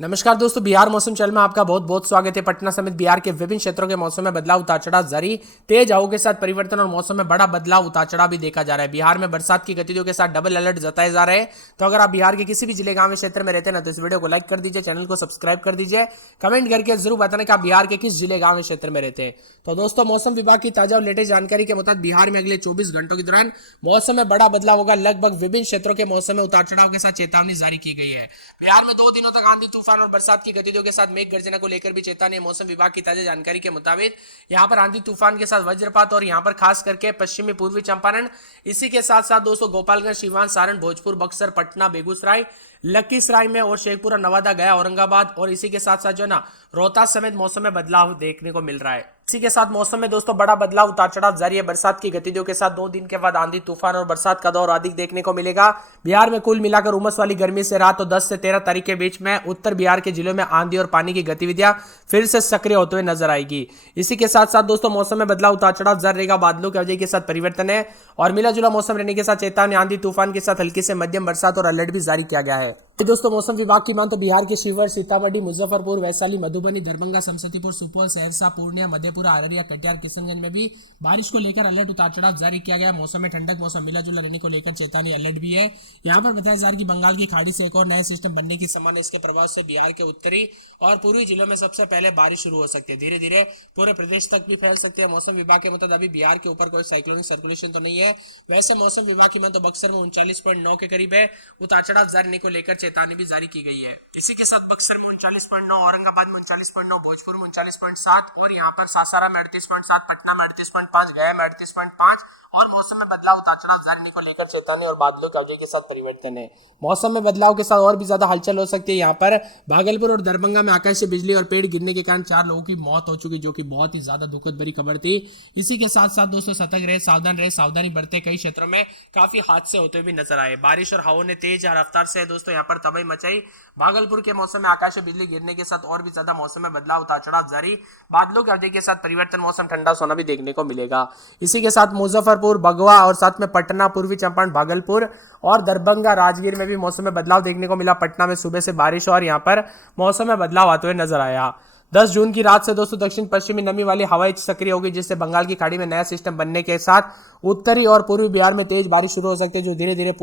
नमस्कार दोस्तों, बिहार मौसम चैनल में आपका बहुत बहुत स्वागत है। पटना समेत बिहार के विभिन्न क्षेत्रों के मौसम में बदलाव उतार चढ़ाव जारी, तेज हवाओं के साथ परिवर्तन और मौसम में बड़ा बदलाव उतार चढ़ाव भी देखा जा रहा है। बिहार में बरसात की गतिविधियों के साथ डबल अलर्ट जताए जा रहे हैं। तो अगर आप बिहार के किसी भी जिले गांव क्षेत्र में रहते हैं ना, तो इस वीडियो को लाइक कर दीजिए, चैनल को सब्सक्राइब कर दीजिए, कमेंट करके जरूर बताना कि आप बिहार के किस जिले गांव क्षेत्र में रहते हैं। तो दोस्तों, मौसम विभाग की ताजा और लेटेस्ट जानकारी के मुताबिक बिहार में अगले 24 घंटों के दौरान मौसम में बड़ा बदलाव होगा। लगभग विभिन्न क्षेत्रों के मौसम में उतार चढ़ाव के साथ चेतावनी जारी की गई है। बिहार में 2 दिनों तक आंधी तूफान और बरसात की गतिविधियों के साथ मेघ गर्जना को लेकर भी चेतावनी है। मौसम विभाग की ताजा जानकारी के मुताबिक यहां पर आंधी तूफान के साथ वज्रपात और यहां पर खास करके पश्चिमी पूर्वी चंपारण, इसी के साथ साथ दोस्तों गोपालगंज, सीवान, सारण, भोजपुर, बक्सर, पटना, बेगूसराय, लखीसराय में और शेखपुरा, नवादा, गया, औरंगाबाद और इसी के साथ साथ जो ना रोहतास समेत मौसम में बदलाव देखने को मिल रहा है। इसी के साथ मौसम में दोस्तों बड़ा बदलाव उतार चढ़ाव जारी है। बरसात की गतिविधियों के साथ 2 दिन के बाद आंधी तूफान और बरसात का दौर अधिक देखने को मिलेगा। बिहार में कुल मिलाकर उमस वाली गर्मी से रात तो 10 से 13 तारीख के बीच में उत्तर बिहार के जिलों में आंधी और पानी की गतिविधियां फिर से सक्रिय होते हुए नजर आएगी। इसी के साथ साथ दोस्तों मौसम में बदलाव उतार चढ़ाव जारी रहेगा। बादलों की वजह के साथ परिवर्तन है और मिला जुला मौसम रहने के साथ चेतावनी आंधी तूफान के साथ हल्की से मध्यम बरसात और अलर्ट भी जारी किया गया है। दोस्तों मौसम विभाग की मान तो बिहार के शिवहर, सीतामढ़ी, मुजफ्फरपुर, वैशाली, मधुबनी, दरभंगा, समस्तीपुर, सुपौल, सहरसा, पूर्णिया, मधेपुरा, अररिया, कटिहार, किशनगंज में भी बारिश को लेकर अलर्ट उतार चढ़ाव जारी किया गया। मौसम में ठंडक, मौसम मिला जुला रहने को लेकर चेतावनी अलर्ट भी है। यहाँ पर बताया जा रहा है कि बंगाल की खाड़ी से एक और नया सिस्टम बनने की संभावना है। इसके प्रभाव से बिहार के उत्तरी और पूर्वी जिलों में सबसे पहले बारिश शुरू हो सकती है। धीरे धीरे पूरे प्रदेश तक भी फैल सकती है। मौसम विभाग के मुताबिक अभी बिहार के ऊपर कोई साइक्लोनिक सर्कुलेशन तो नहीं है। वैसे मौसम विभाग की मान तो बक्सर में 39.9 के करीब है। उतार चढ़ाव जारी को लेकर चेतावनी भी जारी की गई है। इसी के साथ बक्सर में 39.9, औरंगाबाद में 39.9, भोजपुर में 39.7 और यहाँ पर सासाराम में 38.7, पटना में 38.5, गया में 38.5 और मौसम में बदलाव उतार चढ़ाव जारी को लेकर चेतावनी और बादलों के आगे के साथ परिवर्तन है। मौसम में बदलाव के साथ और भी ज्यादा हलचल हो सकती है। यहाँ पर भागलपुर और दरभंगा में आकाशीय बिजली और पेड़ गिरने के कारण 4 लोगों की मौत हो चुकी, जो कि बहुत ही ज्यादा दुखद भरी खबर थी। इसी के साथ साथ दोस्तों सतर्क रहे, सावधान रहे, सावधानी बरते। कई क्षेत्रों में काफी हादसे होते हुए नजर आए। बारिश और हवाओं ने तेज रफ्तार से दोस्तों यहाँ पर तबाही मचाई। भागलपुर के मौसम में आकाशीय बिजली गिरने के साथ और भी ज्यादा मौसम में बदलाव उतार चढ़ाव जारी, बादलों के अवधि के साथ परिवर्तन, मौसम ठंडा सोना भी देखने को मिलेगा। इसी के साथ मुजफ्फरपुर, भगवा और साथ में पटना, पूर्वी चंपारण, भागलपुर और दरभंगा, राजगीर में भी मौसम में बदलाव देखने को मिला। पटना में सुबह से बारिश और यहाँ पर मौसम में बदलाव आते हुए नजर आया। 10 जून की रात से दोस्तों दक्षिण पश्चिमी नमी वाली हवाएं सक्रिय होगी, जिससे बंगाल की खाड़ी में नया सिस्टम बनने के साथ उत्तरी और पूर्वी बिहार में तेज बारिश शुरू हो सकती है, जो धीरे धीरे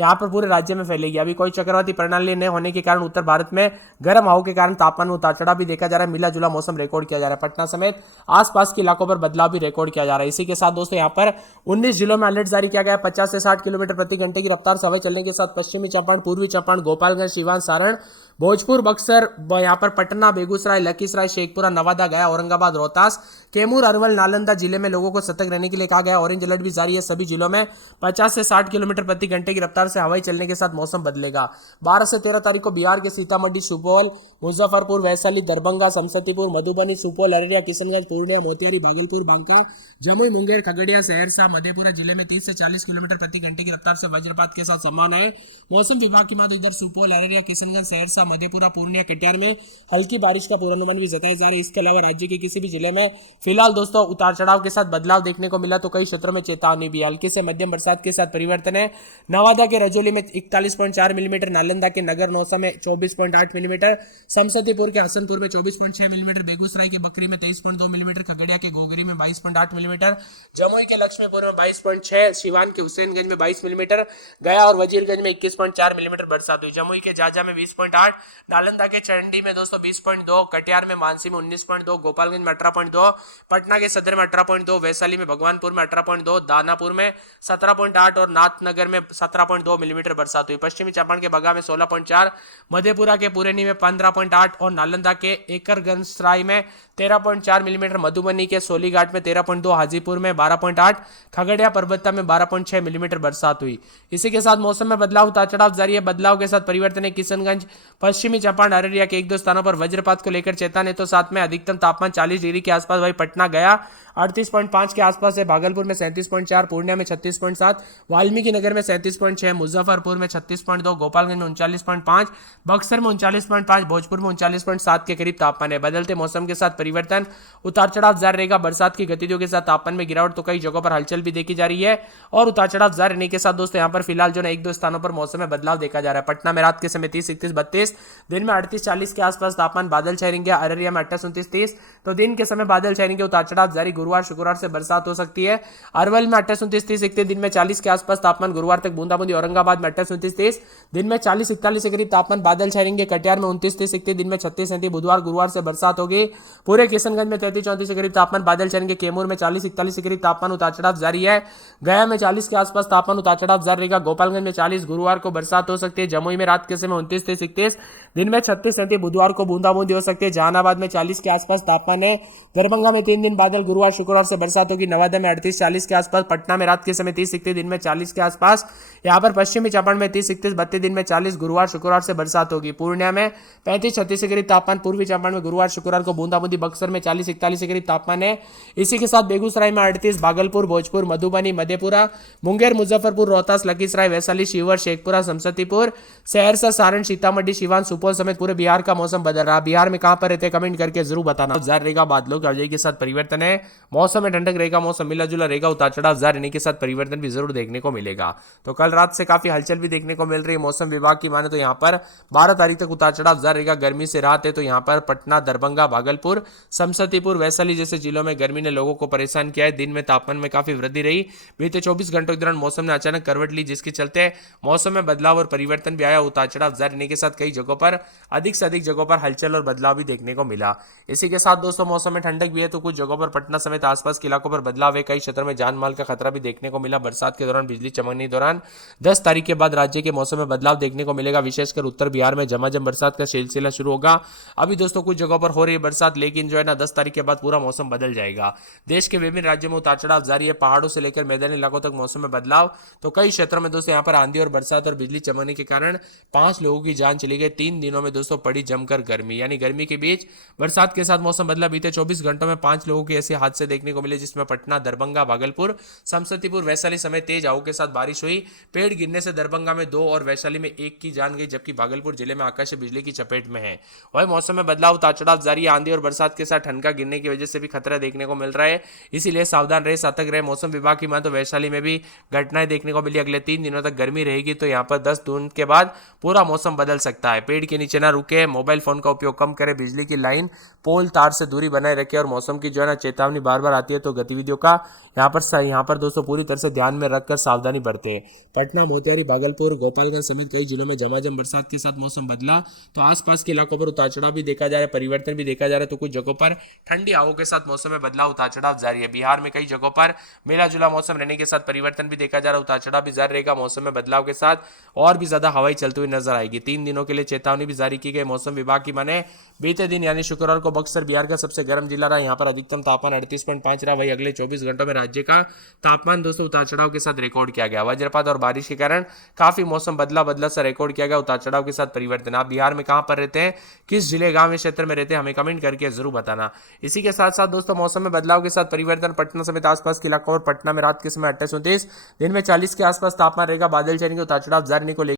यहाँ पर पूरे राज्य में फैलेगी। अभी कोई चक्रवाती प्रणाली न होने के कारण उत्तर भारत में गर्म हवाओं के कारण तापमान में उतार चढ़ाव भी देखा जा रहा है। मिला जुला मौसम रिकॉर्ड किया जा रहा है। पटना समेत आसपास के इलाकों पर बदलाव भी रिकॉर्ड किया जा रहा है। इसी के साथ दोस्तों यहाँ पर 19 जिलों में अलर्ट जारी किया गया है। 50 से 60 किलोमीटर प्रति घंटे की रफ्तार से हवा चलने के साथ पश्चिमी चंपारण, पूर्वी चंपारण, गोपालगंज, सीवान, सारण, भोजपुर, बक्सर, यहाँ पर पटना, बेगूसराय, लखीसराय, शेखपुरा, नवादा, गया, औरंगाबाद, रोहतास, कैमूर, अरवल, नालंदा जिले में लोगों को सतर्क रहने के लिए कहा गया। ऑरेंज अलर्ट भी जारी है। सभी जिलों में 50 से 60 किलोमीटर प्रति घंटे की रफ्तार से हवाई चलने के साथ मौसम बदलेगा। 12 से 13 तारीख को बिहार के सीतामढ़ी, सुपौल, मुजफ्फरपुर, वैशाली, दरभंगा, समस्तीपुर, मधुबनी, सुपौल, अररिया, किशनगंज, पूर्णिया, मोतिहारी, भागलपुर, बांका, जमुई, मुंगेर, खगड़िया, सहरसा, मधेपुरा जिले में 30 से 40 किलोमीटर प्रति घंटे की रफ्तार से वज्रपात के साथ संभावना है। मौसम विभाग की मात्रा इधर सुपौल, अररिया, किशनगंज, सहरसा, मधेपुरा, पूर्णिया, कटिहार में हल्की बारिश का पूर्वानुमान भी जताया जा रहा है। इसके अलावा राज्य के किसी भी जिले में फिलहाल दोस्तों उतार चढ़ाव के साथ बदलाव देखने को मिला, तो कई क्षेत्रों में चेतावनी भी। हल्की से मध्यम बरसात के साथ परिवर्तन है। नवादा के रजौली में 41.4 मिलीमीटर, नालंदा के नगर नौसा में 24.8 मिलीमीटर, समस्तीपुर के हसनपुर में 24.6 मिलीमीटर, बेगूसराय के बकरी में 23.2 मिलीमीटर, खगड़िया के गोगरी में 22.8 मिलीमीटर, जमुई के लक्ष्मीपुर में 22.6, सिवान के हुसैनगंज में 22 मिलीमीटर, गया और वजीरगंज में 21.4 मिलीमीटर बरसात हुई। जमुई के जाजा में 20.8, नालंदा के चंडी में दोस्तों 20.2, कटिहार में मानसी में 19.2, गोपालगंज में 18.2, पटना के सदर में 18.2, वैशाली में भगवानपुर में 18.2, दानापुर में 17.8 और नाथनगर में 17.2 मिलीमीटर बरसात हुई। पश्चिमी चंपारण के बगा में 16.4, मधेपुरा के पुरैनी में 15.8 और नालंदा के एकरगंजराय में 13.4 मिलीमीटर, मधुबनी के सोलीघाट में 13.2, हाजीपुर में 12.8, खगड़िया पर्वता में 12.6 मिलीमीटर बरसात हुई। इसी के साथ मौसम में बदलाव उतार चढ़ाव जारी है। बदलाव के साथ परिवर्तन है। किशनगंज, पश्चिमी चंपारण, अररिया के 1-2 स्थानों पर वज्रपात को लेकर चेतावनी, तो साथ में अधिकतम तापमान 40 डिग्री के आसपास। वही पटना, गया 38.5 के आसपास है। भागलपुर में 37.4, पूर्णिया में 36.7, वाल्मीकि नगर में 37.6, मुजफ्फरपुर में 36.2, गोपालगंज में 39.5, बक्सर में 39.5, भोजपुर में 39.7 के करीब तापमान है। बदलते मौसम के साथ परिवर्तन, उतार चढ़ाव जारी रहेगा। बरसात की गतिविधियों के साथ तापमान में गिरावट तो कई जगहों पर हलचल भी देखी जा रही है और उतार चढ़ाव जारी रहने के साथ दोस्तों यहाँ पर फिलहाल जो है एक दो स्थानों पर मौसम में बदलाव देखा जा रहा है। पटना में रात के समय 30, 31, 32, दिन में 38-40 के आसपास तापमान, बादल छाए रहेंगे। अररिया में 28, 29, 30, तो दिन के समय बादल छाए रहेंगे। उतार चढ़ाव जारी, गुरुवार शुक्रवार से बरसात हो सकती है। अरवल में 28, 29, 30, 31, दिन में 40 के आसपास तापमान, गुरुवार तक बूंदाबूंदी। औरंगाबाद में 28, 29, 30, दिन में 40, 41 के करीब तापमान, बादल छाए रहेंगे। कटिहार में 29, 30, 31, दिन में 36, 37, बुधवार गुरुवार से बरसात होगी। पूरे किशनगंज में 33, 34 के करीब तापमान, बादल छाए रहेंगे। कैमूर में 40, 41 के करीब तापमान, उतार चढ़ाव जारी है। गया में 40 के आसपास तापमान, उतार चढ़ाव जारी रहेगा। गोपालगंज में 40, गुरुवार को बरसात हो सकती है। जमुई में रात के समय 29, 30, 31, दिन में 36, 37, बुधवार को बूंदाबूंदी हो सकती है। जहानाबाद में 40 के आसपास तापमान है। दरभंगा में 3 दिन बादल, गुरुवार शुक्रवार से बरसात होगी। नवादा में 38, 40 के आसपास। पटना में रात के समय 30, 31, दिन में 40 के आसपास। यहाँ पर पश्चिमी चंपारण में 30, 31, 32, दिन में 40, गुरुवार शुक्रवार से बरसात होगी। पूर्णिया में 35, 36 के करीब तापमान। पूर्वी चंपारण में गुरुवार शुक्रवार को बूंदाबूंदी। बक्सर में 40, 41 के करीब तापमान है। इसी के साथ बेगूसराय में 38, भागलपुर, भोजपुर, मधुबनी, मधेपुरा, मुंगेर, मुजफ्फरपुर, रोहतास, लखीसराय, वैशाली, शिवहर, शेखपुरा, समस्तीपुर, सहरसा, सारण, सीतामढ़ी, सिवान, सुपौल समेत पूरे बिहार का मौसम बदल रहा है। बिहार में कहां पर रहते हैं कमेंट करके जरूर बताना। जारी रहेगा, बादलों की आवाजाही के साथ परिवर्तन है। मौसम में ठंडक रहेगा, मौसम मिला जुला रहेगा। उतार चढ़ाव जारी रहने के साथ परिवर्तन भी जरूर देखने को मिलेगा। तो कल रात से काफी हलचल भी देखने को मिल रही है। मौसम विभाग की माने तो यहाँ पर 12 तारीख तक उतार चढ़ाव जारी रहेगा। गर्मी से राहत है तो यहाँ पर पटना, दरभंगा, भागलपुर, समस्तीपुर, वैशाली जैसे जिलों में गर्मी ने लोगों को परेशान किया है। दिन में तापमान में काफी वृद्धि रही। बीते 24 घंटों के दौरान मौसम ने अचानक करवट ली, जिसके चलते मौसम में बदलाव और परिवर्तन भी आया। उतार चढ़ाव जारी रहने के साथ कई जगहों पर अधिक से अधिक जगहों पर हलचल और बदलाव भी देखने को मिला। इसी के साथ दोस्तों मौसम में ठंडक भी है तो कुछ जगहों पर पटना समेत आसपास के इलाकों पर बदलाव है। कई क्षेत्रों में जान माल का खतरा भी देखने को मिला। बरसात के दौरान बिजली चमकने के दौरान 10 तारीख के बाद राज्य के मौसम में बदलाव देखने को मिलेगा। विशेषकर उत्तर बिहार में झमाझम बरसात का सिलसिला शुरू होगा। अभी दोस्तों कुछ जगहों पर हो रही है बरसात, लेकिन जो है ना 10 तारीख के बाद पूरा मौसम बदल जाएगा। देश के विभिन्न राज्यों में उतार चढ़ाव जारी है। पहाड़ों से लेकर मैदानी इलाकों तक मौसम में बदलाव। तो कई क्षेत्रों में दोस्तों यहाँ पर आंधी और बरसात और बिजली चमकने के कारण 5 लोगों की जान चली गई। 3 दिनों में दोस्तों पड़ी जमकर गर्मी, यानी गर्मी के बीच बरसात के साथ मौसम बदला। बीते 24 घंटों में 5 लोगों के ऐसे हादसे देखने को मिले, जिसमें पटना, दरभंगा, भागलपुर, समस्तीपुर, वैशाली समेत तेज हवाओं के साथ बारिश हुई। पेड़ गिरने से दरभंगा में 2 और वैशाली में 1 की जान गई, जबकि भागलपुर जिले में आकाशीय बिजली की चपेट में है। वही मौसम में बदलाव, उतार चढ़ाव जारी। आंधी और बरसात के साथ ठनका गिरने की वजह से भी खतरा देखने को मिल रहा है, इसीलिए सावधान रहे, सतर्क रहे। मौसम विभाग की माने तो वैशाली में भी घटनाएं देखने को मिली। अगले 3 दिनों तक गर्मी रहेगी, तो यहाँ पर 10 जून के बाद पूरा मौसम बदल सकता है। पेड़ के नीचे ना रुके, मोबाइल फोन का उपयोग कम करें, बिजली की लाइन, पोल, तार से दूरी बनाए रखें और मौसम की जो है ना चेतावनी बार बार आती है तो गतिविधियों का यहाँ पर दोस्तों पूरी तरह से ध्यान में रखकर सावधानी बरतें। पटना, मोतिहारी, भागलपुर, गोपालगंज समेत कई जिलों में झमाझम बरसात के साथ मौसम बदला, तो आसपास के इलाकों पर उतार चढ़ाव भी देखा जा रहा है, परिवर्तन भी देखा जा रहा है। तो कुछ जगहों पर ठंडी हवाओं के साथ मौसम में बदलाव, उतार चढ़ाव जारी है। बिहार में कई जगहों पर मिला जुला मौसम रहने के साथ परिवर्तन भी देखा जा रहा है। उतार चढ़ाव भी जारी रहेगा। मौसम में बदलाव के साथ और भी ज्यादा हवाएं चलती हुई नजर आएगी। 3 दिनों के लिए चेतावनी भी जारी की गई। मौसम विभाग की माने बीते दिन यानी शुक्रवार को बक्सर बिहार का सबसे गर्म जिला रहा। यहाँ पर अधिकतम तापमान 38.5 रहा। वही अगले 24 घंटों में राज्य का तापमान दोस्तों उतार चढ़ाव के साथ रिकॉर्ड किया गया। वज्रपात और बारिश के कारण काफी मौसम बदला सा रिकॉर्ड किया गया। उतार चढ़ाव के साथ परिवर्तन। आप बिहार में कहां पर रहते हैं, किस जिले, गांव या क्षेत्र में रहते हैं, हमें कमेंट करके जरूर बताना। इसी के साथ साथ दोस्तों मौसम में बदलाव के साथ परिवर्तन। पटना समेत आसपास के इलाकों और पटना में रात के समय 28, 29, दिन में 40 के आसपास तापमान रहेगा। बादल चढ़ेंगे। उतार चढ़ाव जारी को